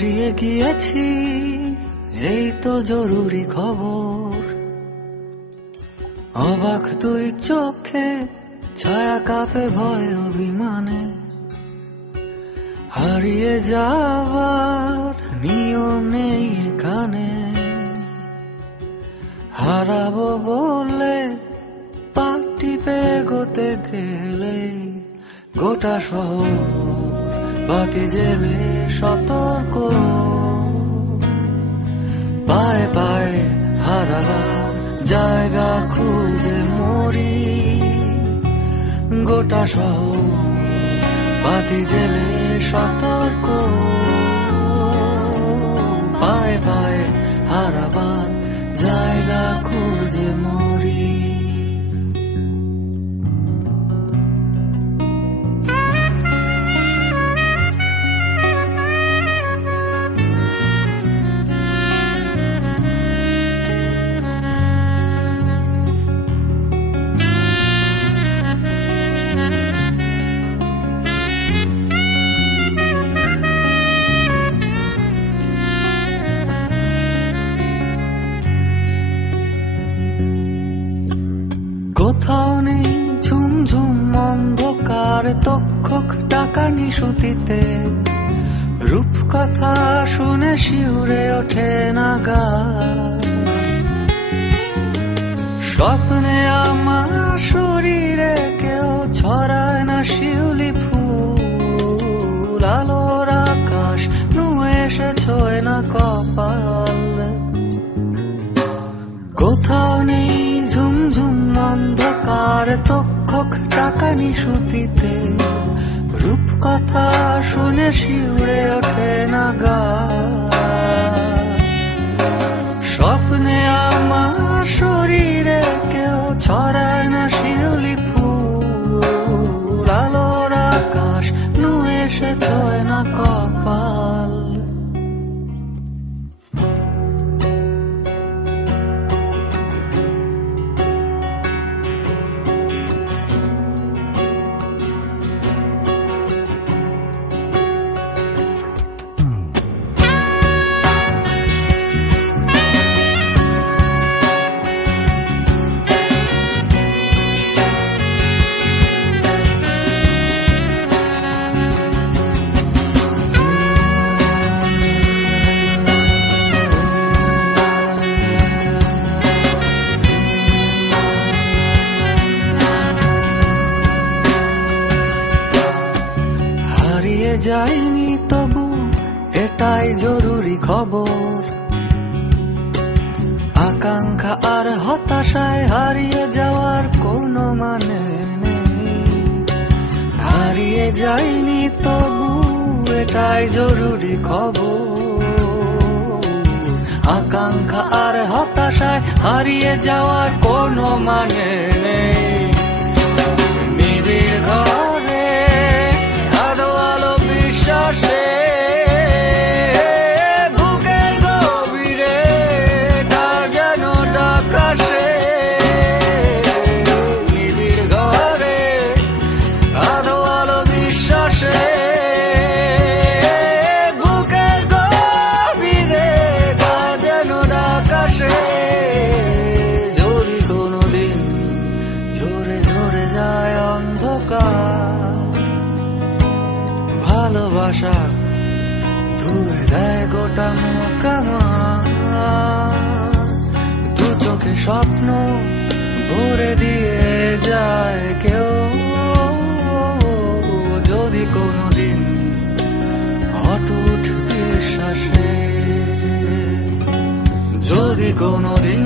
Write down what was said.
হারিয়ে গিয়েছি, এই তো জরুরি খবর। অবাক তুই চোখে, ছায়া কাঁপে ভয় অভিমানে। হারিয়ে যাওয়ার নিয়ম নেই এখানে। হারাবো বলে পা টিপে এগোতে গেলে গোটা শহর বাতি জেলে সতর্ক। পায়ে পায়ে হারাবার জায়গা খুঁজে মরি, গোটা শহর বাতি জেলে সতর্ক। পায়ে পায়ে হারাবার জায়গা খুঁজে মরি। কোথাও নেই ঝুমঝুম অন্ধকার, তক্ষক ডাকা নিশুতিতে। রূপকথা শুনে শিউরে ওঠে না গা। স্বপ্নে আমার শরীরে কেউ ছড়ায় না শিউলি ফুল। আলোর আকাশ নুয়ে এসে ছোঁয় না কপাল। কোথাও নেই ঝুমঝুম অন্ধকার, তক্ষক ডাকা নিশুতিতে। রূপকথা শুনে শিউরে ওঠে না গা। স্বপ্নে আমার শরীরে কেউ ছড়ায় না শিউলি ফুল। আলোর আকাশ নুয়ে এসে ছোঁয় না কপাল। হারিয়ে যাইনি তবু এটাই জরুরি খবর। আকাঙ্ক্ষা আর হতাশায় হারিয়ে যাওয়ার কোনো মানে নেই। হারিয়ে যাইনি তবু এটাই জরুরি খবর। আকাঙ্ক্ষা আর হতাশায় হারিয়ে যাওয়ার কোনো মানে নেই। নিবিড় ঘরে আলো আলো বিশ্বাসে, বুকের গভীরে তার যেন ডাকাশে। নিবিড় ঘরে আলো আলো বিশ্বাসে, বুকের গভীরে তার যেন ডাকাশে। যদি কোনোদিন ঝরে ঝরে যায় অন্ধকার, ভালোবাসা ধুয়ে দেয় গোটা মুখ আমার। দু চোখে স্বপ্ন ভরে দিয়ে যায় কেউ। যদি কোনোদিন অটুট বিশ্বাসে, যদি কোনোদিন